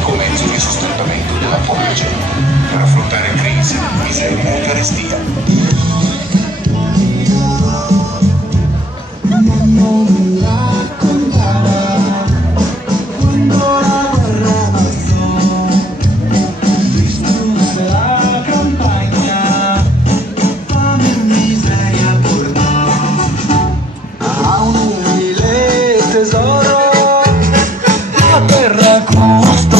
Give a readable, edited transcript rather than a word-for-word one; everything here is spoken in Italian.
l'unico mezzo di sostentamento della povera gente per affrontare crisi, miseria e carestia. Tesoro, la terra costa